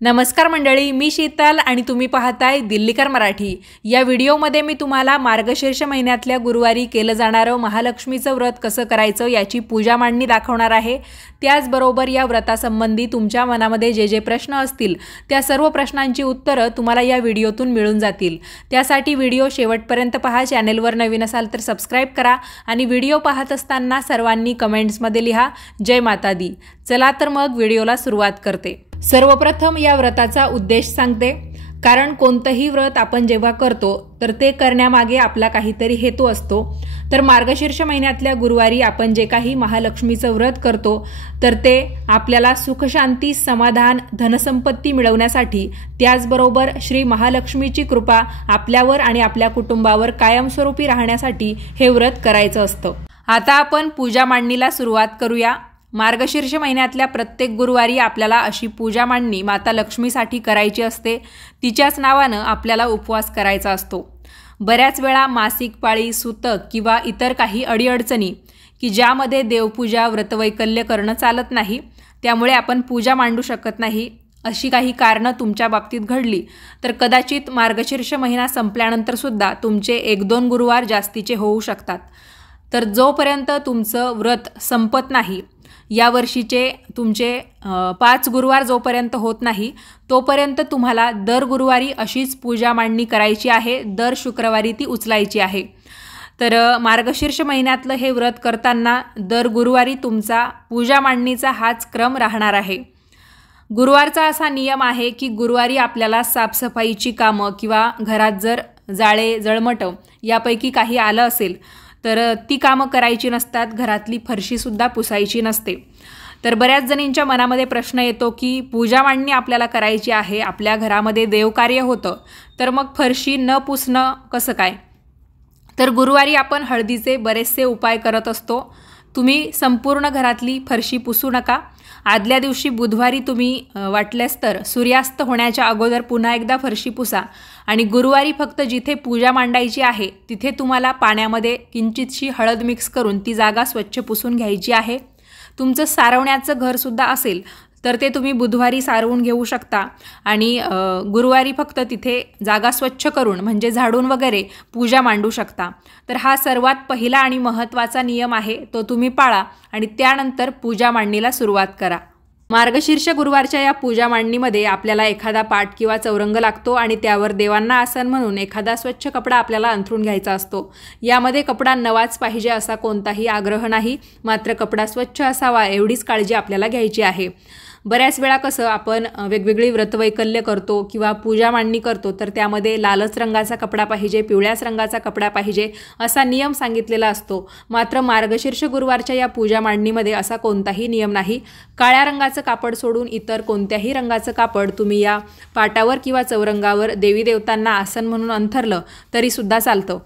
नमस्कार मंडळी, मी शीतल आणि तुम्ही पाहताय दिल्लीकर मराठी। या व्हिडिओमध्ये मी तुम्हाला मार्गशीर्ष महिन्यातल्या गुरुवारी केलं जाणारं महालक्ष्मीचं व्रत कसं करायचं याची पूजा मांडणी दाखवणार आहे। त्याचबरोबर या व्रतासंबंधी तुमच्या मनामध्ये जे जे प्रश्न असतील त्या सर्व प्रश्नांची उत्तरं तुम्हाला या व्हिडिओतून मिळून जातील। त्यासाठी व्हिडिओ शेवटपर्यंत पहा। चॅनलवर नवीन असाल तर सबस्क्राइब करा आणि व्हिडिओ पाहत असताना सर्वांनी कमेंट्समध्ये लिहा जय माता दी। चला तर मग व्हिडिओला सुरुवात करते। सर्वप्रथम या व्रताचा उद्देश सांगते, कारण कोणतेही व्रत आपण जेव्हा करतो तर ते करण्यामागे आपला काहीतरी हेतू असतो। तर मार्गशीर्ष महिन्यातल्या गुरुवारी आपण जे काही महालक्ष्मीचं व्रत करतो तर ते आपल्याला सुख शांती समाधान धनसंपत्ती मिळवण्यासाठी, त्याचबरोबर श्री महालक्ष्मीची कृपा आपल्यावर आणि आपल्या कुटुंबावर कायमस्वरूपी राहण्यासाठी हे व्रत करायचं असतं। आता आपण पूजा मांडणीला सुरुवात करूया। मार्गशीर्ष महिन्यातल्या प्रत्येक गुरुवारी आपल्याला अशी पूजा मांडणी माता लक्ष्मीसाठी करायची असते। तिच्याच नावानं आपल्याला उपवास करायचा असतो। बऱ्याच वेळा मासिक पाळी, सूतक किंवा इतर काही अडीअडचणी की ज्यामध्ये देवपूजा व्रतवैकल्य करणं चालत नाही, त्यामुळे आपण पूजा मांडू शकत नाही, अशी काही कारणं तुमच्या बाबतीत घडली तर कदाचित मार्गशीर्ष महिना संपल्यानंतर सुद्धा तुमचे 1-2 गुरुवार जास्तीचे होऊ शकतात। तर जोपर्यंत तुमचं व्रत संपत नाही, या वर्षीचे तुमचे 5 गुरुवार जोपर्यंत होत नाही तोपर्यंत तुम्हाला दर गुरुवारी अशीच पूजा मांडणी करायची आहे। दर शुक्रवारी ती उचलायची आहे। तर मार्गशीर्ष महिन्यातलं हे व्रत करताना दर गुरुवारी तुमचा पूजा मांडणीचा हाच क्रम राहणार आहे। गुरुवारचा असा नियम आहे की गुरुवारी आपल्याला साफसफाईची कामं किंवा घरात जर जाळे जळमट यापैकी काही आलं असेल तर ती कामं करायची नसतात। घरातली फरशीसुद्धा पुसायची नसते। तर बऱ्याच जणींच्या मनामध्ये प्रश्न येतो की पूजा मांडणी आपल्याला करायची आहे, आपल्या घरामध्ये देवकार्य होतं, तर मग फरशी न पुसणं कसं काय? तर गुरुवारी आपण हळदीचे बरेचसे उपाय करत असतो। तुम्ही संपूर्ण घरातली फरशी पुसू नका। आदल्या दिवशी बुधवारी तुम्ही वाटल्यास तर सूर्यास्त होण्याच्या अगोदर पुन्हा एकदा फरशी पुसा आणि गुरुवारी फक्त जिथे पूजा मांडायची आहे तिथे तुम्हाला पाण्यामध्ये किंचितशी हळद मिक्स करून ती जागा स्वच्छ पुसून घ्यायची आहे। तुमचं सारवण्याचं घरसुद्धा असेल तर ते तुम्ही बुधवारी सारवून घेऊ शकता आणि गुरुवारी फक्त तिथे जागा स्वच्छ करून म्हणजे झाडून वगैरे पूजा मांडू शकता। तर हा सर्वात पहिला आणि महत्त्वाचा नियम आहे, तो तुम्ही पाळा आणि त्यानंतर पूजा मांडणीला सुरुवात करा। मार्गशीर्ष गुरुवारच्या या पूजा मांडणीमध्ये आपल्याला एखादा पाट किंवा चौरंग लागतो आणि त्यावर देवांना आसन म्हणून एखादा स्वच्छ कपडा आपल्याला अंथरून घ्यायचा असतो। यामध्ये कपडा नवाच पाहिजे असा कोणताही आग्रह नाही, मात्र कपडा स्वच्छ असावा एवढीच काळजी आपल्याला घ्यायची आहे। बऱ्याच वेळा कसं आपण वेगवेगळी व्रतवैकल्य करतो किंवा पूजा मांडणी करतो तर त्यामध्ये लालच रंगाचा कपडा पाहिजे, पिवळ्याच रंगाचा कपडा पाहिजे असा नियम सांगितलेला असतो। मात्र मार्गशीर्ष गुरुवारच्या या पूजा मांडणीमध्ये असा कोणताही नियम नाही। काळ्या रंगाचं कापड सोडून इतर कोणत्याही रंगाचं कापड तुम्ही या पाटावर किंवा चौरंगावर देवी देवतांना आसन म्हणून अंथरलं तरीसुद्धा चालतं।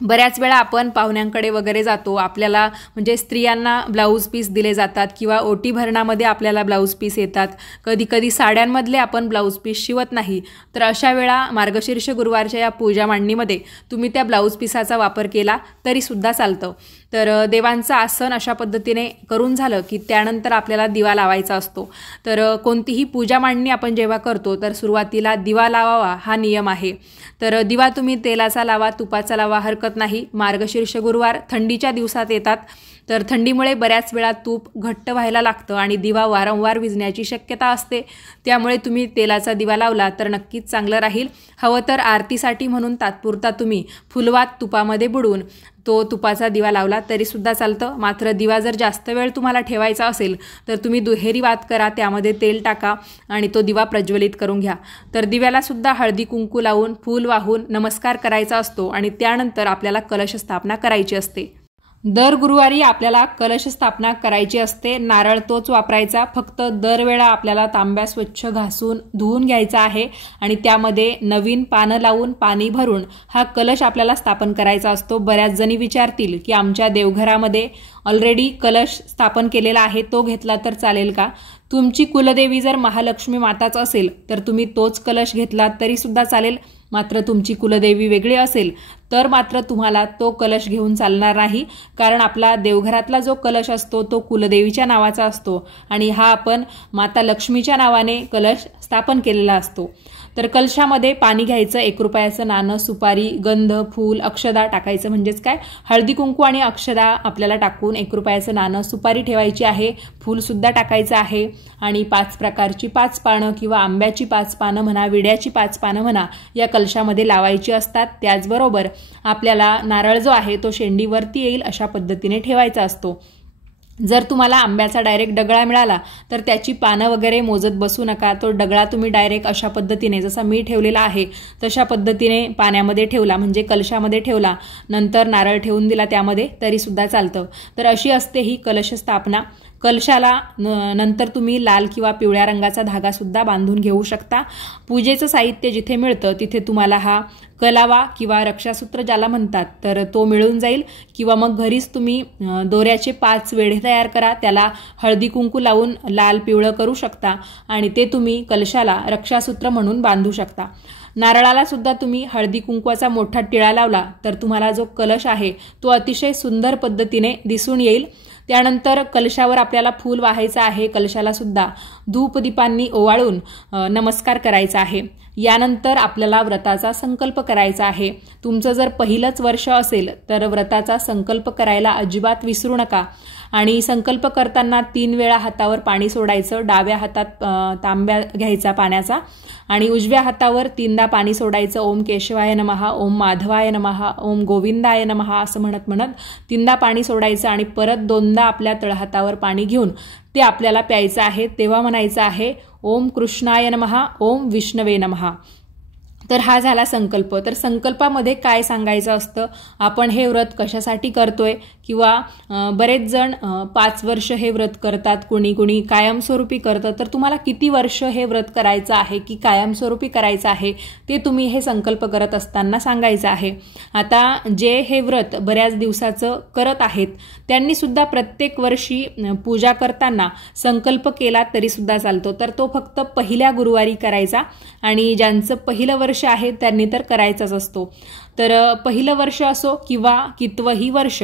बऱ्याच वेळा आपण पाहुण्यांकडे वगैरे जातो, आपल्याला म्हणजे स्त्रियांना ब्लाऊज पीस दिले जातात किंवा ओटी भरणामध्ये आपल्याला ब्लाऊज पीस येतात, कधीकधी साड्यांमधले आपण ब्लाऊज पीस शिवत नाही। तर अशा वेळा मार्गशीर्ष गुरुवारच्या या पूजा मांडणीमध्ये तुम्ही त्या ब्लाऊज पीसाचा वापर केला तरीसुद्धा चालतं। तर देवांचं आसन अशा पद्धतीने करून झालं की त्यानंतर आपल्याला दिवा लावायचा असतो। तर कोणतीही पूजा मांडणी आपण जेव्हा करतो तर सुरुवातीला दिवा लावावा हा नियम आहे। तर दिवा तुम्ही तेलाचा लावा, तुपाचा लावा, हरकत नाही। मार्गशीर्ष गुरुवार थंडीच्या दिवसात येतात, तर थंडीमुळे बऱ्याच वेळा तूप घट्ट व्हायला लागतं आणि दिवा वारंवार विझण्याची शक्यता असते। त्यामुळे तुम्ही तेलाचा दिवा लावला तर नक्कीच चांगलं राहील। हवं तर आरतीसाठी म्हणून तात्पुरता तुम्ही फुलवात तुपामध्ये बुडवून तो तुपाचा दिवा लावला तरीसुद्धा चालतं। मात्र दिवा जर जास्त वेळ तुम्हाला ठेवायचा असेल तर तुम्ही दुहेरी वात करा, त्यामध्ये तेल टाका आणि तो दिवा प्रज्वलित करून घ्या। तर दिव्यालासुद्धा हळदी कुंकू लावून फूल वाहून नमस्कार करायचा असतो आणि त्यानंतर आपल्याला कलश स्थापना करायची असते। दर गुरुवारी आपल्याला कलश स्थापना करायची असते। नारळ तोच वापरायचा, फक्त दरवेळा आपल्याला तांब्या स्वच्छ घासून धुवून घ्यायचा आहे आणि त्यामध्ये नवीन पानं लावून पाणी भरून हा कलश आपल्याला स्थापन करायचा असतो। बऱ्याच जणी विचारतील की आमच्या देवघरामध्ये ऑलरेडी कलश स्थापन केलेला आहे, तो घेतला तर चालेल का? तुमची कुलदेवी जर महालक्ष्मी माताच असेल तर तुम्ही तोच कलश घेतलात तरी सुद्धा चालेल. मात्र तुमची कुलदेवी वेगळी असेल तर मात्र तुम्हाला तो कलश घेऊन चालणार नाही, कारण आपला देवघरातला जो कलश असतो तो कुलदेवीच्या नावाचा असतो आणि हा आपण माता लक्ष्मीच्या नावाने कलश स्थापन केलेला असतो. तर कलशामध्ये पाणी घ्यायचं, 1 रुपयाचं नाणं, सुपारी, गंध, फूल, अक्षदा टाकायचं. म्हणजेच काय, हळदी कुंकू आणि अक्षदा आपल्याला टाकून 1 रुपयाचं नाणं, सुपारी ठेवायची आहे, फूलसुद्धा टाकायचं आहे आणि 5 प्रकारची 5 पानं किंवा आंब्याची 5 पानं म्हणा, विड्याची 5 पानं म्हणा या कलशामध्ये लावायची असतात. त्याचबरोबर आपल्याला नारळ जो आहे तो शेंडीवरती येईल अशा पद्धतीने ठेवायचा असतो. जर तुम्हाला आंब्याचा डायरेक्ट डगळा मिळाला तर त्याची पानं वगैरे मोजत बसू नका. तो डगळा तुम्ही डायरेक्ट अशा पद्धतीने, जसा मी ठेवलेला आहे तशा पद्धतीने पाण्यामध्ये ठेवला, म्हणजे कलशामध्ये ठेवला, नंतर नारळ ठेवून दिला त्यामध्ये, तरी सुद्धा चालतं. तर अशी असते ही कलश स्थापना. कलशाला नंतर तुम्ही लाल किंवा पिवळ्या रंगाचा धागा सुद्धा बांधून घेऊ शकता. पूजेचं साहित्य जिथे मिळतं तिथे तुम्हाला हा कलावा किंवा रक्षासूत्र ज्याला म्हणतात तर तो मिळून जाईल, किंवा मग घरीच तुम्ही दोऱ्याचे 5 वेढे तयार करा, त्याला हळदी कुंकू लावून लाल पिवळं करू शकता आणि ते तुम्ही कलशाला रक्षासूत्र म्हणून बांधू शकता. नारळाला सुद्धा तुम्ही हळदी कुंकवाचा मोठा टिळा लावला तर तुम्हाला जो कलश आहे तो अतिशय सुंदर पद्धतीने दिसून येईल. त्यानंतर कलशावर आपल्याला फूल वाहायचं आहे, कलशाला सुद्धा धूपदीपांनी ओवाळून नमस्कार करायचा आहे. यानंतर आपल्याला व्रताचा संकल्प करायचा आहे. तुमचं जर पहिलंच वर्ष असेल तर व्रताचा संकल्प करायला अजिबात विसरू नका आणि संकल्प करताना 3 वेळा हातावर पाणी सोडायचं. डाव्या हातात तांब्या घ्यायचा पाण्याचा आणि उजव्या हातावर 3दा पाणी सोडायचं. ओम केशवाय नमः, ओम माधवाय नमः, ओम गोविंदाय नमः असं म्हणत म्हणत 3दा पाणी सोडायचं आणि परत 2दा आपल्या तळहातावर पाणी घेऊन ते आपल्याला प्यायचं आहे. तेव्हा म्हणायचं आहे ओम कृष्णाय नमः, ओम विष्णवे नमः. तर हा झाला संकल्प. तर संकल्पामध्ये काय सांगायचं असतं, आपण हे व्रत कशासाठी करतोय, किंवा बरेच जण 5 वर्ष हे व्रत करतात, कुणी कुणी कायमस्वरूपी करतं. तर तुम्हाला किती वर्ष हे व्रत करायचं आहे की कायमस्वरूपी करायचं आहे ते तुम्ही हे संकल्प करत असताना सांगायचं आहे. आता जे हे व्रत बऱ्याच दिवसाचं करत आहेत त्यांनी सुद्धा प्रत्येक वर्षी पूजा करताना संकल्प केला तरी सुद्धा चालतो. तर तो फक्त पहिल्या गुरुवारी करायचा आणि ज्यांचं पहिलं वर्ष आहे त्यांनी तर करायचाच असतो. तर पहिलं वर्ष असो किंवा कितवंही वर्ष,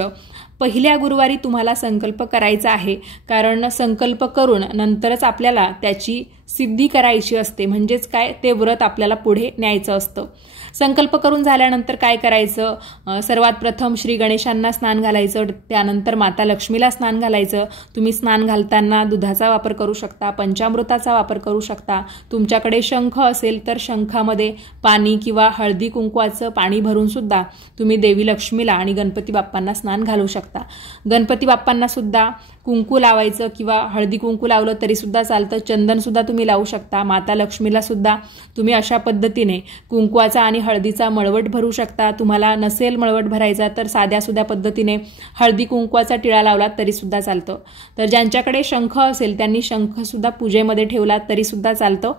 पहिल्या गुरुवारी तुम्हाला संकल्प करायचा आहे, कारण संकल्प करून नंतरच आपल्याला त्याची सिद्धी करायची असते. म्हणजेच काय, ते व्रत आपल्याला पुढे न्यायचं असतं. संकल्प करून झाल्यानंतर काय करायचं, सर्वात प्रथम श्री गणेशांना स्नान घालायचं, त्यानंतर माता लक्ष्मीला स्नान घालायचं. तुम्ही स्नान घालताना दुधाचा वापर करू शकता, पंचामृताचा वापर करू शकता. तुमच्याकडे शंख असेल तर शंखामध्ये पाणी किंवा हळदी कुंकवाचं पाणी भरून सुद्धा तुम्ही देवी लक्ष्मीला आणि गणपती बाप्पांना स्नान घालू शकता. गणपती बाप्पांना सुद्धा कुंकू लावायचं किंवा हळदी कुंकू लावलं तरी सुद्धा चालतं, चंदन सुद्धा तुम्ही लावू शकता. माता लक्ष्मीला सुद्धा तुम्ही अशा पद्धतीने कुंकवाचा आणि हळदीचा मळवट भरू शकता. तुम्हाला नसेल मळवट भरायचा तर साध्या सुद्धा पद्धतीने हळदी कुंकवाचा टिळा लावला तरी सुद्धा चालतं. तर ज्यांच्याकडे शंख असेल त्यांनी शंख सुद्धा पूजेमध्ये ठेवला तरी सुद्धा चालतं.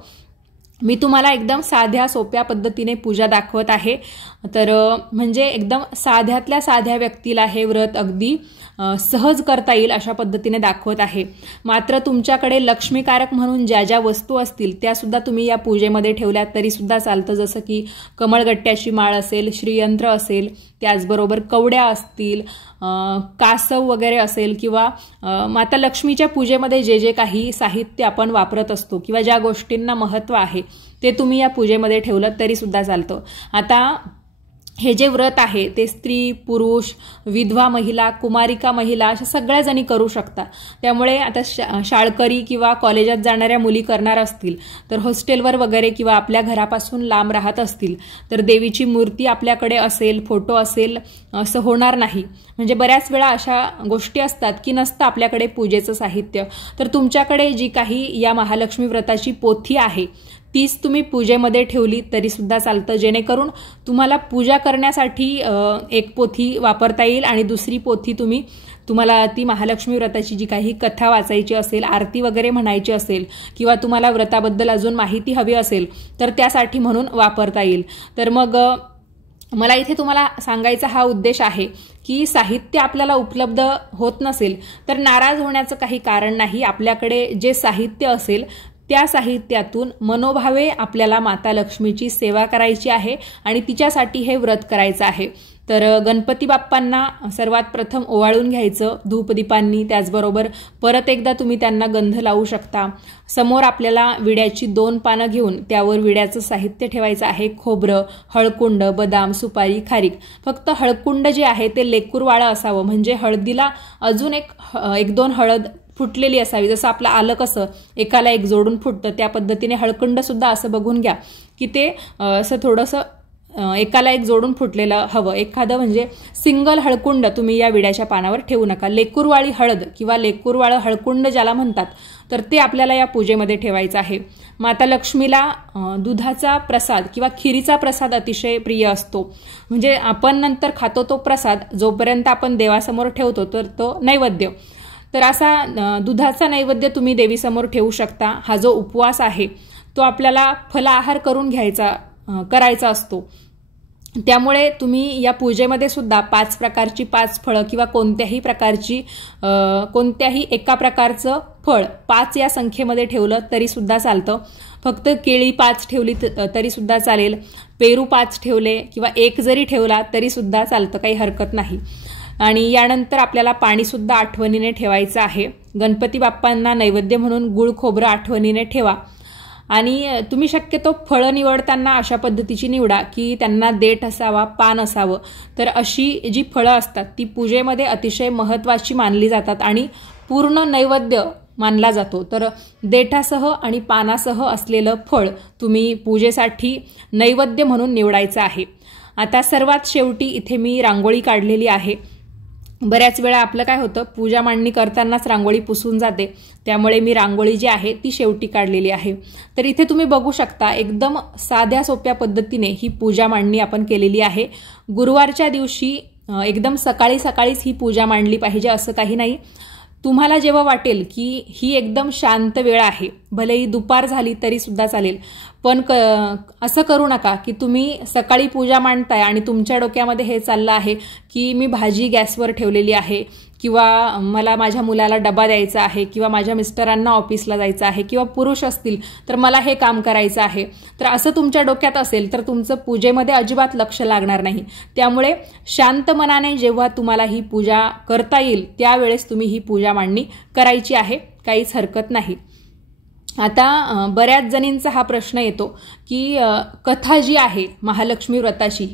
मी तुम्हाला एकदम साध्या सोप्या पद्धतीने पूजा दाखवत आहे. तर म्हणजे एकदम साध्यातल्या साध्या व्यक्तीला हे व्रत अगदी सहज करता येईल अशा पद्धतीने दाखवत आहे. मात्र तुमच्याकडे लक्ष्मीकारक म्हणून ज्या ज्या वस्तू असतील त्या सुद्धा तुम्ही या पूजेमध्ये ठेवल्या तरी सुद्धा चालतं. जसं की कमळगट्ट्याची माळ असेल, श्रीयंत्र असेल, त्याचबरोबर कवड्या असतील, कासव वगैरे असेल, किंवा माता लक्ष्मीच्या पूजेमध्ये जे जे काही साहित्य आपण वापरत असतो किंवा ज्या गोष्टींना महत्त्व आहे ते तुम्ही या पूजेमध्ये ठेवलं तरी सुद्धा चालतं. आता हे जे व्रत आहे ते स्त्री, पुरुष, विधवा महिला, कुमारिका महिला अशा सगळ्या जणी करू शकतात. त्यामुळे आता शाळकरी किंवा कॉलेजात जाणाऱ्या मुली करणार असतील तर हॉस्टेलवर वगैरे किंवा आपल्या घरापासून लांब राहत असतील तर देवीची मूर्ती आपल्याकडे असेल, फोटो असेल असं होणार नाही. म्हणजे बऱ्याच वेळा अशा गोष्टी असतात की नसतं आपल्याकडे पूजेचं साहित्य. तर तुमच्याकडे जी काही या महालक्ष्मी व्रताची पोथी आहे तीच तुम्ही पूजेमध्ये ठेवली तरी सुद्धा चालतं, जेणेकरून तुम्हाला पूजा करण्यासाठी एक पोथी वापरता येईल आणि दुसरी पोथी तुम्हाला ती महालक्ष्मी व्रताची जी काही कथा वाचायची असेल, आरती वगैरे म्हणायची असेल किंवा तुम्हाला व्रताबद्दल अजून माहिती हवी असेल तर त्यासाठी म्हणून वापरता येईल. तर मग मला इथे तुम्हाला सांगायचा हा उद्देश आहे की साहित्य आपल्याला उपलब्ध होत नसेल तर नाराज होण्याचं काही कारण नाही। आपल्याकडे जे साहित्य असेल त्या साहित्यातून मनोभावे आपल्याला माता लक्ष्मीची सेवा करायची आहे आणि तिच्यासाठी हे व्रत करायचं आहे। तर गणपती बाप्पांना सर्वात प्रथम ओवाळून घ्यायचं धूपदीपांनी, त्याचबरोबर परत एकदा तुम्ही त्यांना गंध लावू शकता। समोर आपल्याला विड्याची 2 पानं घेऊन त्यावर विड्याचं साहित्य ठेवायचं आहे, खोबरं, हळकुंड, बदाम, सुपारी, खारीक। फक्त हळकुंड जे आहे ते लेकूरवाळं असावं, म्हणजे हळदीला अजून एक 2 हळद फुटलेली असावी। जसं आपलं आलं कसं एकाला एक जोडून फुटतं त्या पद्धतीने हळकुंड सुद्धा असं बघून घ्या की ते असं थोडंसं एकाला एक जोडून फुटलेलं हवं। एखादं म्हणजे सिंगल हळकुंड तुम्ही या विड्याच्या पानावर ठेवू नका। लेकूरवाळी हळद किंवा लेकूरवाळं हळकुंड ज्याला म्हणतात तर ते आपल्याला या पूजेमध्ये ठेवायचं आहे। माता लक्ष्मीला दुधाचा प्रसाद किंवा खिरीचा प्रसाद अतिशय प्रिय असतो, म्हणजे आपण नंतर खातो तो प्रसाद जोपर्यंत आपण देवासमोर ठेवतो तर तो नैवेद्य। तर असा दुधाचा नैवेद्य तुम्ही देवीसमोर ठेवू शकता। हा जो उपवास आहे तो आपल्याला फलाहार करून करायचा असतो, त्यामुळे तुम्ही या पूजेमध्ये सुद्धा 5 प्रकारची 5 फळं किंवा कोणत्याही एका प्रकारचं फळ 5 या संख्येमध्ये ठेवलं तरी सुद्धा चालतं। फक्त केळी 5 ठेवली तरी सुद्धा चालेल, पेरू 5 ठेवले किंवा 1 जरी ठेवला तरी सुद्धा चालतं, काही हरकत नाही। आणि यानंतर आपल्याला पाणी सुद्धा आठवणीने ठेवायचं आहे। गणपती बाप्पांना नैवेद्य म्हणून गुळ खोबरं आठवणीने ठेवा आणि तुम्ही शक्यतो फळं निवडताना अशा पद्धतीची निवडा की त्यांना देठ असावा, पान असावं। तर अशी जी फळं असतात ती पूजेमध्ये अतिशय महत्त्वाची मानली जातात आणि पूर्ण नैवेद्य मानला जातो। तर देठासह आणि पानासह असलेलं फळ तुम्ही पूजेसाठी नैवेद्य म्हणून निवडायचं आहे। आता सर्वात शेवटी इथे मी रांगोळी काढलेली आहे। बऱ्याच वेळा आपलं काय होतं, पूजा मांडणी करतानाच रांगोळी पुसून जाते, त्यामुळे मी रांगोळी जी आहे ती शेवटी काढलेली आहे। तर इथे तुम्ही बघू शकता एकदम साध्या सोप्या पद्धतीने ही पूजा मांडणी आपण केलेली आहे। गुरुवारच्या दिवशी एकदम सकाळीच ही पूजा मांडली पाहिजे असं काही नाही। तुम्हाला जेव्हा वाटेल की ही एकदम शांत वेळ आहे, भलेही दुपार झाली तरी सुद्धा चालेल, पण असं करू नका की तुम्ही सकाळी पूजा मांडताय आणि तुमच्या डोक्यामध्ये हे चाललं आहे की मी भाजी गॅसवर ठेवलेली आहे किंवा मला माझ्या मुलाला डबा द्यायचा आहे किंवा माझ्या मिस्टरांना ऑफिसला जायचं आहे किंवा पुरुष असतील तर मला हे काम करायचं आहे। तर असं तुमच्या डोक्यात असेल तर तुमचं पूजेमध्ये अजिबात लक्ष लागणार नाही। त्यामुळे शांत मनाने जेव्हा तुम्हाला ही पूजा करता येईल त्यावेळेस तुम्ही ही पूजा मांडणी करायची आहे, काहीच हरकत नाही। आता बऱ्याच जणींचा हा प्रश्न येतो की कथा जी आहे महालक्ष्मी व्रताची,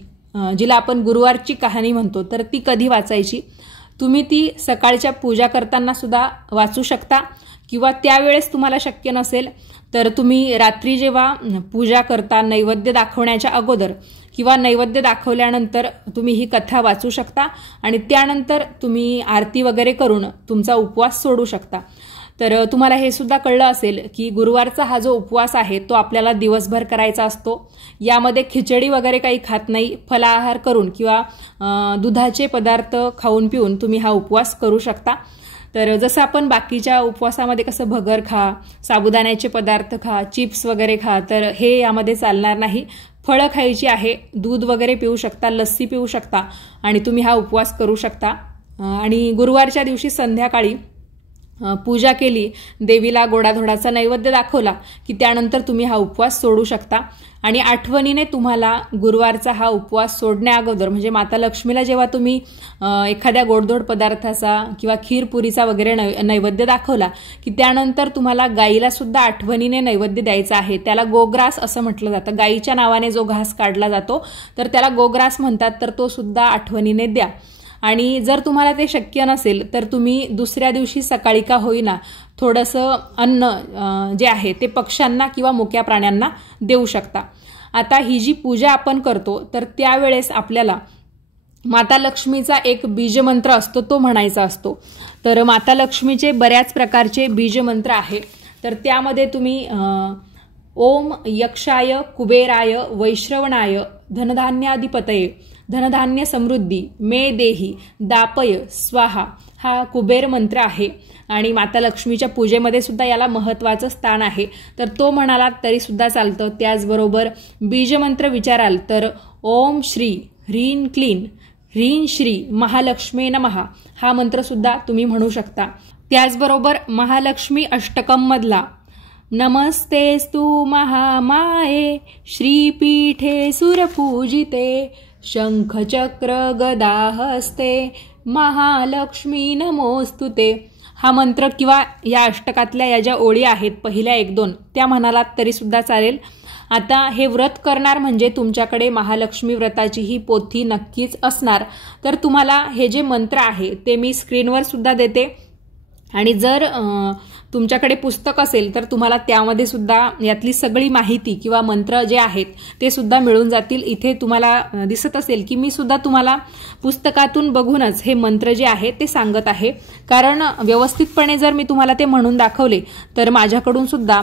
जिला आपण गुरुवारची कहाणी म्हणतो, तर ती कधी वाचायची? तुम्ही ती सकाळच्या पूजा करताना सुद्धा वाचू शकता किंवा त्यावेळेस तुम्हाला शक्य नसेल तर तुम्ही रात्री जेव्हा पूजा करता नैवेद्य दाखवण्याच्या अगोदर किंवा नैवेद्य दाखवल्यानंतर तुम्ही ही कथा वाचू शकता आणि त्यानंतर तुम्ही आरती वगैरे करून तुमचा उपवास सोडू शकता। तर तुम्हाला हे सुद्धा कळलं असेल की गुरुवारचा हा जो उपवास आहे तो आपल्याला दिवसभर करायचा असतो। यामध्ये खिचडी वगैरे काही खात नाही, फलाहार करून किंवा दुधाचे पदार्थ खाऊन पिऊन तुम्ही हा उपवास करू शकता। तर जसं आपण बाकीच्या उपवासामध्ये कसं भगर खा, साबुदाण्याचे पदार्थ खा, चिप्स वगैरे खा, तर हे यामध्ये चालणार नाही। फळं खायची आहे, दूध वगैरे पिऊ शकता, लस्सी पिऊ शकता आणि तुम्ही हा उपवास करू शकता। आणि गुरुवारच्या दिवशी संध्याकाळी पूजा केली, देवीला गोडाधोडाचा नैवेद्य दाखवला की त्यानंतर तुम्ही हा उपवास सोडू शकता। आणि आठवणीने तुम्हाला गुरुवारचा हा उपवास सोडण्या अगोदर म्हणजे माता लक्ष्मीला जेव्हा तुम्ही एखाद्या गोडधोड पदार्थाचा किंवा खीर पुरीचा वगैरे नैवेद्य दाखवला की त्यानंतर तुम्हाला गाईला सुद्धा आठवणीने नैवेद्य द्यायचा आहे। त्याला गोग्रास असं म्हटलं जातं, गाईच्या नावाने जो घास काढला जातो तर त्याला गोग्रास म्हणतात, तर तो सुद्धा आठवणीने द्या। आणि जर तुम्हाला ते शक्य नसेल तर तुम्ही दुसऱ्या दिवशी सकाळी का होईना थोडंसं अन्न जे आहे ते पक्ष्यांना किंवा मुक्या प्राण्यांना देऊ शकता। आता ही जी पूजा आपण करतो तर त्यावेळेस आपल्याला माता लक्ष्मीचा एक बीजमंत्र असतो तो म्हणायचा असतो। तर माता लक्ष्मीचे बऱ्याच प्रकारचे बीजमंत्र आहे, तर त्यामध्ये तुम्ही ओम यक्षाय कुबेराय वैश्रवणाय धनधान्याधिपतये धनधान्य समृद्धी मे देही दापय स्वाहा हा कुबेर मंत्र आहे आणि माता लक्ष्मीच्या पूजेमध्ये सुद्धा याला महत्त्वाचं स्थान आहे, तर तो म्हणालात तरी सुद्धा चालतं। त्याचबरोबर बीजमंत्र विचाराल तर ओम श्री ह्रीं क्लीं, ह्रीं श्री महालक्ष्मी नमः हा मंत्र सुद्धा तुम्ही म्हणू शकता। त्याचबरोबर महालक्ष्मी अष्टकम मधला नमस्तेस्तु महामाये श्रीपीठे सुरपूजिते शंखचक्र गदाहस्ते महालक्ष्मी नमोस्तुते हा मंत्र किंवा या अष्टकातल्या या ज्या ओळी आहेत पहिल्या 1-2 त्या म्हणालात तरी सुद्धा चालेल। आता हे व्रत करणार म्हणजे तुमच्याकडे महालक्ष्मी व्रताची ही पोथी नक्कीच असणार। तर तुम्हाला हे जे मंत्र आहे ते मी स्क्रीनवर सुद्धा देते आणि जर तुमच्याकडे पुस्तक असेल तर तुम्हाला त्यामध्ये सुद्धा यातली सगळी माहिती किंवा मंत्र जे आहेत ते सुद्धा मिळून जातील। इथे तुम्हाला दिसत असेल की मी सुद्धा तुम्हाला पुस्तकातून बघूनच हे मंत्र जे आहे ते सांगत आहे, कारण व्यवस्थितपणे जर मी तुम्हाला ते म्हणून दाखवले तर माझ्याकडून सुद्धा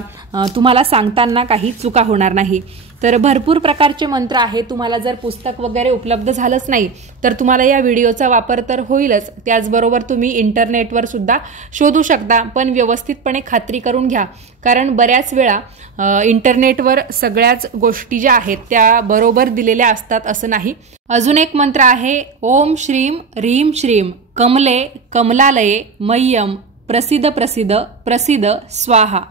तुम्हाला सांगताना काही चुका होणार नाही। तर भरपूर प्रकारचे मंत्र आहेत। तुम्हाला जर पुस्तक वगैरे उपलब्ध झालंच नाही तर तुम्हाला या व्हिडिओचा वापर तर होईलच, त्याचबरोबर तुम्ही इंटरनेटवर सुद्धा शोधू शकता, पण व्यवस्थितपणे खात्री करून घ्या, कारण बऱ्याच वेळा इंटरनेटवर सगळ्याच गोष्टी ज्या आहेत त्या बरोबर दिलेल्या असतात असं नाही। अजून एक मंत्र आहे ओम श्रीम ह्रीं श्रीम कमले कमलालये मह्यम प्रसिद्ध प्रसिद्ध प्रसिद्ध स्वाहा।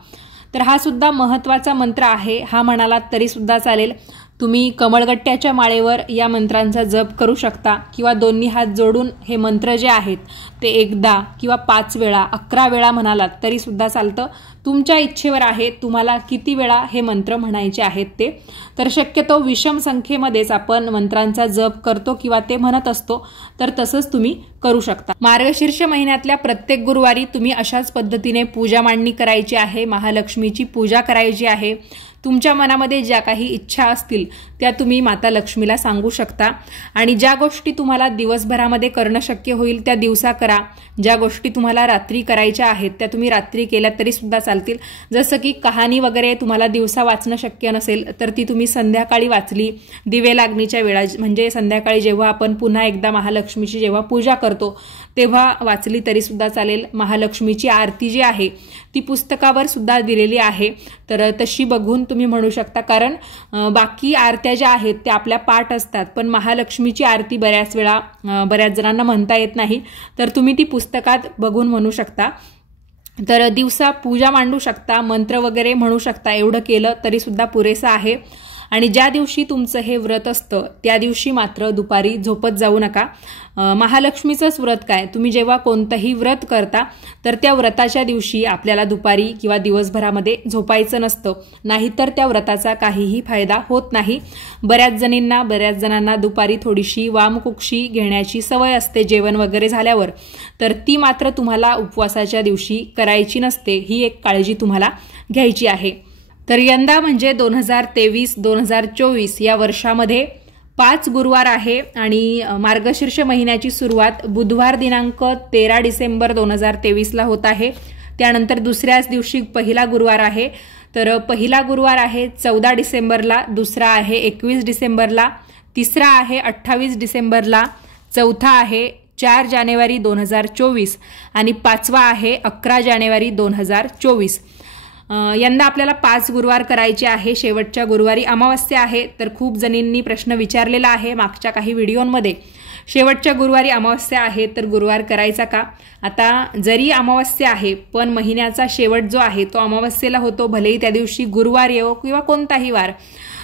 तर हा सुद्धा महत्त्वाचा मंत्र आहे, हा म्हणालात तरी सुद्धा चालेल। तुम्ही कमळगट्ट्याच्या माळेवर या मंत्रांचा जप करू शकता किंवा दोन्ही हात जोडून हे मंत्र जे आहेत ते एकदा किंवा 5 वेळा 11 वेळा म्हणालात तरी सुद्धा चालतं। तुमच्या इच्छेवर आहे तुम्हाला किती वेळा हे मंत्र म्हणायचे आहेत ते। तर शक्यतो विषम संख्येमध्येच आपण मंत्रांचा जप करतो किंवा ते म्हणत असतो, तर तसंच तुम्ही करू शकता। मार्गशीर्ष महिन्यातल्या प्रत्येक गुरुवारी तुम्ही अशाच पद्धतीने पूजा मांडणी करायची आहे, महालक्ष्मीची पूजा करायची आहे। तुमच्या मनामध्ये ज्या काही इच्छा असतील त्या तुम्ही माता लक्ष्मीला सांगू शकता आणि ज्या गोष्टी तुम्हाला दिवसभरामध्ये करणं शक्य होईल त्या दिवसा करा। ज्या गोष्टी तुम्हाला रात्री करायच्या आहेत त्या तुम्ही रात्री केल्या तरी सुद्धा चालतील। जसं की कहाणी वगैरे तुम्हाला दिवसा वाचणं शक्य नसेल तर ती तुम्ही संध्याकाळी वाचली, दिवे लागणीच्या वेळा म्हणजे संध्याकाळी जेव्हा आपण पुन्हा एकदा महालक्ष्मीची जेव्हा पूजा करतो तेव्हा वाचली तरी सुद्धा चालेल। महालक्ष्मीची आरती जी आहे ती पुस्तकावर सुद्धा दिलेली आहे, तर तशी बघून तुम्ही म्हणू शकता, कारण बाकी आरत्या ज्या आहेत त्या आपल्या पाठ असतात, पण महालक्ष्मीची आरती बऱ्याच वेळा बऱ्याच जणांना म्हणता येत नाही, तर तुम्ही ती पुस्तकात बघून म्हणू शकता। तर दिवसा पूजा मांडू शकता, मंत्र वगैरे म्हणू शकता, एवढं केलं तरी सुद्धा पुरेसं आहे। आणि ज्या दिवशी तुमचं हे व्रत असतं त्या दिवशी मात्र दुपारी झोपत जाऊ नका। महालक्ष्मीचंच व्रत काय, तुम्ही जेव्हा कोणतंही व्रत करता तर त्या व्रताच्या दिवशी आपल्याला दुपारी किंवा दिवसभरामध्ये झोपायचं नसतं, नाहीतर त्या व्रताचा काहीही फायदा होत नाही। बऱ्याच जणांना दुपारी थोडीशी वामकुक्षी घेण्याची सवय असते जेवण वगैरे झाल्यावर, तर ती मात्र तुम्हाला उपवासाच्या दिवशी करायची नसते, ही एक काळजी तुम्हाला घ्यायची आहे। तर यंदा म्हणजे 2023-2024 या वर्षामध्ये 5 गुरुवार आहे आणि मार्गशीर्ष महिन्याची सुरुवात बुधवार दिनांक 13 डिसेंबर 2023 होत आहे। त्यानंतर दुसऱ्याच दिवशी पहिला गुरुवार आहे, तर पहिला गुरुवार आहे 14 डिसेंबरला, दुसरा आहे 21 डिसेंबरला, तिसरा आहे 28 डिसेंबरला, चौथा आहे 4 जानेवारी 2024 आणि 5वा आहे 11 जानेवारी 2024। यंदा आपल्याला 5 गुरुवार करायचे आहे। शेवटच्या गुरुवारी अमावस्या आहे, तर खूप जणींनी प्रश्न विचारलेला आहे मागच्या काही व्हिडिओमध्ये, शेवटच्या गुरुवारी अमावस्या आहे तर गुरुवार करायचा का? आता जरी अमावस्या आहे पण महिन्याचा शेवट जो आहे तो अमावस्येला होतो, भलेही त्या दिवशी गुरुवार येवो किंवा कोणताही वार,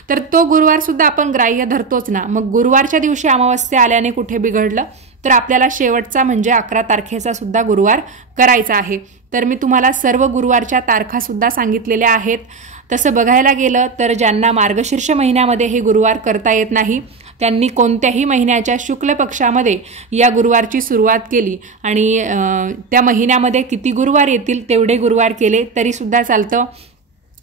तर तो गुरुवार सुद्धा आपण ग्राह्य धरतोच ना। मग गुरुवारच्या दिवशी अमावस्या आल्याने कुठे बिघडलं? तर आपल्याला शेवटचा म्हणजे 11 तारखेचा सुद्धा गुरुवार करायचा आहे। तर मी तुम्हाला सर्व गुरुवारच्या तारखा सुद्धा सांगितलेल्या आहेत। तसं बघायला गेलं तर ज्यांना मार्गशीर्ष महिन्यामध्ये हे गुरुवार करता येत नाही त्यांनी कोणत्याही महिन्याच्या शुक्ल पक्षामध्ये या गुरुवारची सुरुवात केली आणि त्या महिन्यामध्ये किती गुरुवार येतील तेवढे गुरुवार केले तरी सुद्धा चालतं।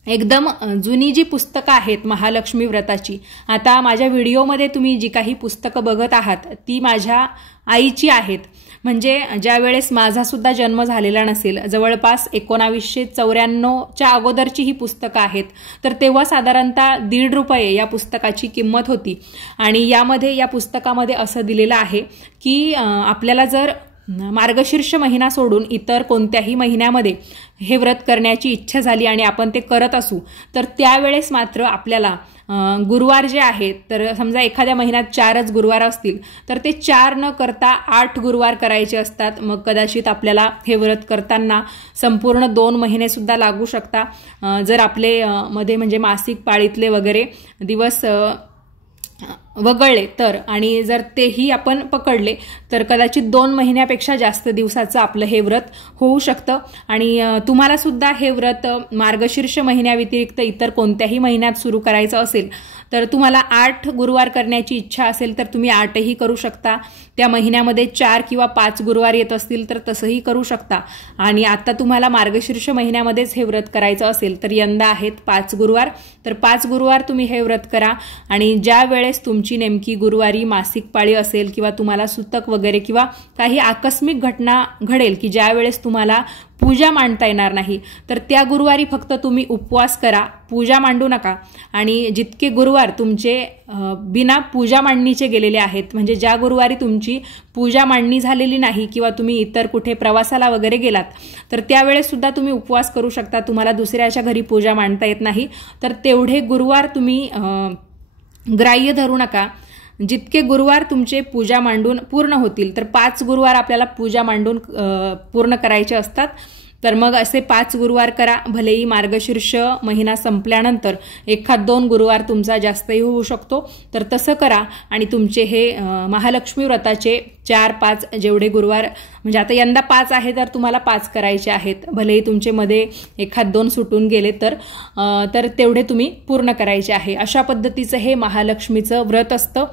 एकदम जुनी जी पुस्तकं आहेत महालक्ष्मी व्रताची, आता माझ्या व्हिडिओमध्ये तुम्ही जी काही पुस्तकं बघत आहात ती माझ्या आईची आहेत, म्हणजे ज्या वेळेस माझा सुद्धा जन्म झालेला नसेल, जवळपास 1994च्या अगोदरची ही पुस्तकं आहेत। तर तेव्हा साधारणतः ₹1.5 या पुस्तकाची किंमत होती आणि या पुस्तकामध्ये असं दिलेलं आहे की आपल्याला जर मार्गशीर्ष महिना सोडून इतर कोणत्याही महिन्यामध्ये हे व्रत करण्याची इच्छा झाली आणि आपण ते करत असू तर त्यावेळेस मात्र आपल्याला गुरुवार जे आहेत, तर समजा एखाद्या महिन्यात 4च गुरुवार असतील तर ते 4 न करता 8 गुरुवार करायचे असतात. मग कदाचित आपल्याला हे व्रत करताना संपूर्ण 2 महिने सुद्धा लागू शकता. जर आपले मध्ये म्हणजे मासिक पाळीतले वगैरे दिवस वगळले तर, आणि जर तेही आपण पकडले तर कदाचित 2 महिन्यापेक्षा जास्त दिवसाचं आपलं हे व्रत होऊ शकतं. आणि तुम्हाला सुद्धा हे व्रत मार्गशीर्ष महिन्याव्यतिरिक्त इतर कोणत्याही महिन्यात सुरू करायचं असेल तर तुम्हाला 8 गुरुवार करण्याची इच्छा असेल तर तुम्ही 8ही करू शकता. त्या महिन्यामध्ये 4 किंवा 5 गुरुवार येत असतील तर तसंही करू शकता. आणि आता तुम्हाला मार्गशीर्ष महिन्यामध्येच हे व्रत करायचं असेल तर यंदा आहेत 5 गुरुवार, तर 5 गुरुवार तुम्ही हे व्रत करा. आणि ज्या वेळेस तुमची नेमकी गुरुवारी मासिक पाळी असेल किंवा तुम्हाला सुतक वगैरे किंवा काही आकस्मिक घटना घडेल की ज्या वेळेस तुम्हाला पूजा मांडता येणार नाही तर त्या गुरुवारी फक्त तुम्ही उपवास करा, पूजा मांडू नका. आणि जितके गुरुवार तुमचे बिना पूजा मांडणीचे गेलेले आहेत, म्हणजे ज्या गुरुवारी तुमची पूजा मांडणी झालेली नाही किंवा तुम्ही इतर कुठे प्रवासाला वगैरे गेलात तर त्यावेळेस सुद्धा तुम्ही उपवास करू शकता, तुम्हाला दुसऱ्याच्या घरी पूजा मांडता येत नाही तर तेवढे गुरुवार तुम्ही ग्राह्य धरू नका. जितके गुरुवार तुमचे पूजा मांडून पूर्ण होतील, तर 5 गुरुवार आपल्याला पूजा मांडून पूर्ण करायचे असतात, तर मग असे 5 गुरुवार करा. भलेही मार्गशीर्ष महिना संपल्यानंतर 1-2 गुरुवार तुमचा जास्तही होऊ शकतो, तर तसं करा. आणि तुमचे हे महालक्ष्मी व्रताचे 4-5 जेवढे गुरुवार, म्हणजे आता यंदा 5 आहे तर तुम्हाला 5 करायचे आहेत, भलेही तुमचे मध्ये 1-2 सुटून गेले तर तेवढे तुम्ही पूर्ण करायचे आहे. अशा पद्धतीचं हे महालक्ष्मीचं व्रत असतं.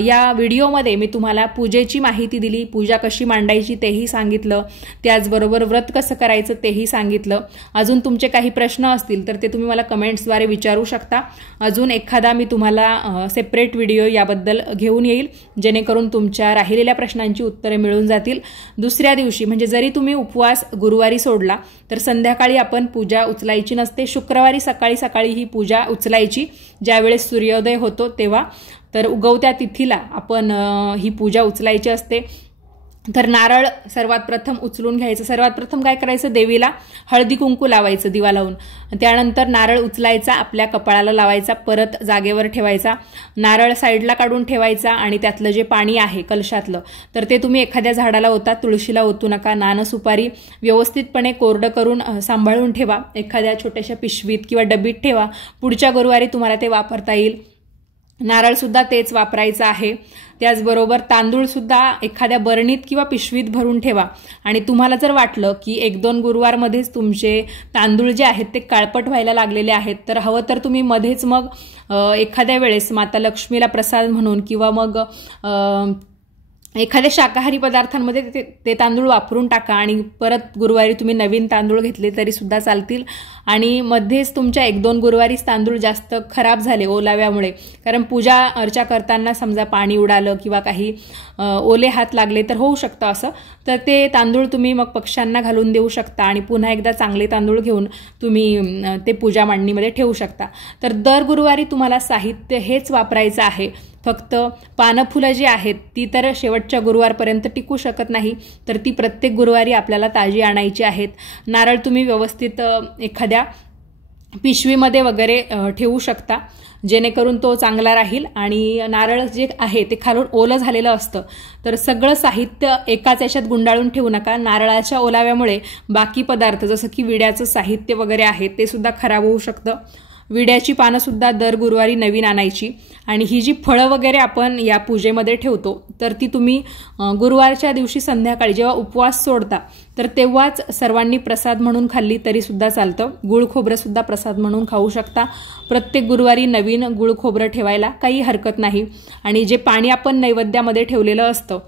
या व्हिडिओमध्ये मी तुम्हाला पूजेची माहिती दिली, पूजा कशी मांडायची तेही सांगितलं, त्याचबरोबर व्रत कसं करायचं तेही सांगितलं. अजून तुमचे काही प्रश्न असतील तर ते तुम्ही मला कमेंट्सद्वारे विचारू शकता. अजून एखादा मी तुम्हाला सेपरेट व्हिडिओ याबद्दल घेऊन येईल जेणेकरून तुमच्या राहिलेल्या प्रश्नांची उत्तरे मिळून जातील. दुसऱ्या दिवशी म्हणजे जरी तुम्ही उपवास गुरुवारी सोडला तर संध्याकाळी आपण पूजा उचलायची नसते, शुक्रवारी सकाळी सकाळी ही पूजा उचलायची ज्यावेळेस सूर्योदय होतो तेव्हा, तर उगवत्या तिथीला आपण ही पूजा उचलायची असते. तर नारळ सर्वात प्रथम उचलून घ्यायचं. सर्वात प्रथम काय करायचं, देवीला हळदी कुंकू लावायचं दिवा लावून, त्यानंतर नारळ उचलायचा, आपल्या कपाळाला लावायचा, परत जागेवर ठेवायचा, नारळ साईडला काढून ठेवायचा आणि त्यातलं जे पाणी आहे कलशातलं तर ते तुम्ही एखाद्या झाडाला ओता, तुळशीला ओतू नका. नाणं सुपारी व्यवस्थितपणे कोरडं करून सांभाळून ठेवा, एखाद्या छोट्याशा पिशवीत किंवा डबीत ठेवा, पुढच्या गुरुवारी तुम्हाला ते वापरता येईल. नारळ सुद्धा तेच वापरायचं आहे. त्याचबरोबर तांदूळ सुद्धा एखाद्या बरणीत किंवा पिशवीत भरून ठेवा. आणि तुम्हाला जर वाटलं की 1-2 गुरुवारमध्येच तुमचे तांदूळ जे आहेत ते काळपट व्हायला लागलेले आहेत तर हवं तर तुम्ही मध्येच मग एखाद्या वेळेस माता लक्ष्मीला प्रसाद म्हणून किंवा मग एखाद्या शाकाहारी पदार्थांमध्ये ते तांदूळ वापरून टाका आणि परत गुरुवारी तुम्ही नवीन तांदूळ घेतले तरी सुद्धा चालतील. आणि मध्येच तुमच्या 1-2 गुरुवारीच तांदूळ जास्त खराब झाले ओलाव्यामुळे, कारण पूजा अर्चा करताना समजा पाणी उडालं किंवा काही ओले हात लागले तर होऊ शकतं असं, तर ते तांदूळ तुम्ही मग पक्ष्यांना घालून देऊ शकता आणि पुन्हा एकदा चांगले तांदूळ घेऊन तुम्ही ते पूजा मांडणीमध्ये ठेवू शकता. तर दर गुरुवारी तुम्हाला साहित्य हेच वापरायचं आहे. फक्त पानं फुलं जी आहेत ती तर शेवटच्या गुरुवारपर्यंत टिकू शकत नाही, तर ती प्रत्येक गुरुवारी आपल्याला ताजी आणायची आहेत. नारळ तुम्ही व्यवस्थित एखाद्या पिशवीमध्ये वगैरे ठेवू शकता जेणेकरून तो चांगला राहील. आणि नारळ जे आहे ते खालून ओलं झालेलं असतं, तर सगळं साहित्य एकाच याच्यात गुंडाळून ठेवू नका. नारळाच्या ओलाव्यामुळे बाकी पदार्थ जसं की विड्याचं साहित्य वगैरे आहे ते सुद्धा खराब होऊ शकतं. विड्याची पानं सुद्धा दर गुरुवारी नवीन आणायची. आणि ही जी फळं वगैरे आपण या पूजेमध्ये ठेवतो तर ती तुम्ही गुरुवारच्या दिवशी संध्याकाळी जेव्हा उपवास सोडता तर तेव्हाच सर्वांनी प्रसाद म्हणून खाल्ली तरी सुद्धा चालतं. गुळ खोबरं सुद्धा प्रसाद म्हणून खाऊ शकता. प्रत्येक गुरुवारी नवीन गुळ खोबरं ठेवायला काही हरकत नाही. आणि जे पाणी आपण नैवेद्यामध्ये ठेवलेलं असतं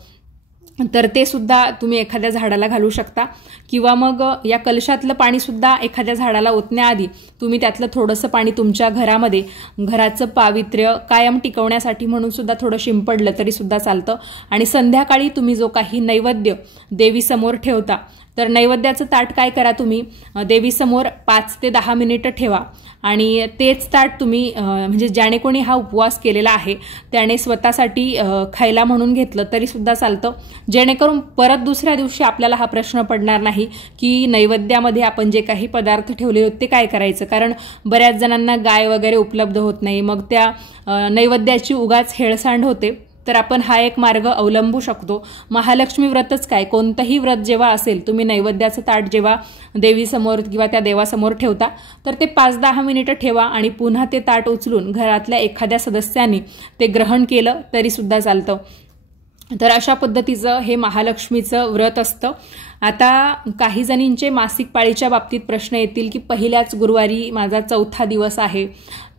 तर ते सुद्धा तुम्ही एखाद्या झाडाला घालू शकता किंवा मग या कलशातलं पाणी सुद्धा एखाद्या झाडाला ओतण्याआधी तुम्ही त्यातलं थोडंसं पाणी तुमच्या घरामध्ये घराचं पावित्र्य कायम टिकवण्यासाठी म्हणून सुद्धा थोडं शिंपडलं तरी सुद्धा चालतं. आणि संध्याकाळी तुम्ही जो काही नैवेद्य देवीसमोर ठेवता तर नैवेद्याचं ताट काय करा, तुम्ही देवीसमोर 5 ते 10 मिनिटं ठेवा आणि तेच ताट तुम्ही म्हणजे ज्याने कोणी हा उपवास केलेला आहे त्याने स्वतःसाठी खायला म्हणून घेतलं तरी सुद्धा चालतं, जेणेकरून परत दुसऱ्या दिवशी आपल्याला हा प्रश्न पडणार नाही की नैवेद्यामध्ये आपण जे काही पदार्थ ठेवले होते ते काय करायचं. कारण बऱ्याच जणांना गाय वगैरे उपलब्ध होत नाही, मग त्या नैवेद्याची उगाच हेळसांड होते. तर आपण हा एक मार्ग अवलंबू शकतो. महालक्ष्मी व्रतच काय, कोणतंही व्रत जेव्हा असेल, तुम्ही नैवेद्याचं ताट जेव्हा देवीसमोर किंवा त्या देवासमोर ठेवता तर ते 5-10 मिनिटं ठेवा आणि पुन्हा ते ताट उचलून घरातल्या एखाद्या सदस्याने ते ग्रहण केलं तरी सुद्धा चालतं. तर अशा पद्धतीचं हे महालक्ष्मीचं व्रत असतं. आता काही जणींचे मासिक पाळीच्या बाबतीत प्रश्न येतील की पहिल्याच गुरुवारी माझा 4था दिवस आहे,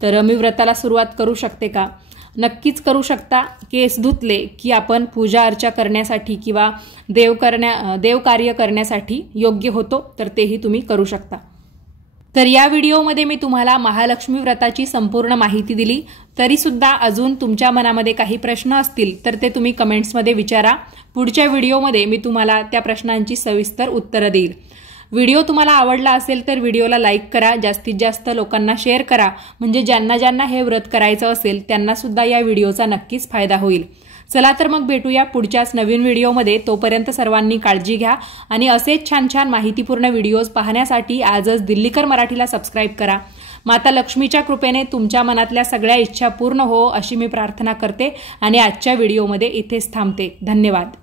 तर मी व्रताला सुरुवात करू शकते का? नक्कीच करू शकता. केस धुतले की आपण पूजा अर्चा करण्यासाठी किंवा देवकार्य करण्यासाठी योग्य होतो, तर तेही तुम्ही करू शकता. तर या व्हिडिओमध्ये मी तुम्हाला महालक्ष्मी व्रताची संपूर्ण माहिती दिली. तरी सुद्धा अजून तुमच्या मनामध्ये काही प्रश्न असतील तर ते तुम्ही कमेंट्समध्ये विचारा. पुढच्या व्हिडिओमध्ये मी तुम्हाला त्या प्रश्नांची सविस्तर उत्तरं देईल. व्हिडिओ तुम्हाला आवडला असेल तर व्हिडिओला लाईक करा, जास्तीत जास्त लोकांना शेअर करा, म्हणजे ज्यांना ज्यांना हे व्रत करायचं असेल त्यांना सुद्धा या व्हिडिओचा नक्कीच फायदा होईल. चला तर मग भेटूया पुढच्याच नवीन व्हिडिओमध्ये. तोपर्यंत सर्वांनी काळजी घ्या आणि असेच छान छान माहितीपूर्ण व्हिडिओज पाहण्यासाठी आजच दिल्लीकर मराठीला सबस्क्राईब करा. माता लक्ष्मीच्या कृपेने तुमच्या मनातल्या सगळ्या इच्छा पूर्ण हो अशी मी प्रार्थना करते आणि आजच्या व्हिडिओमध्ये इथेच थांबते. धन्यवाद.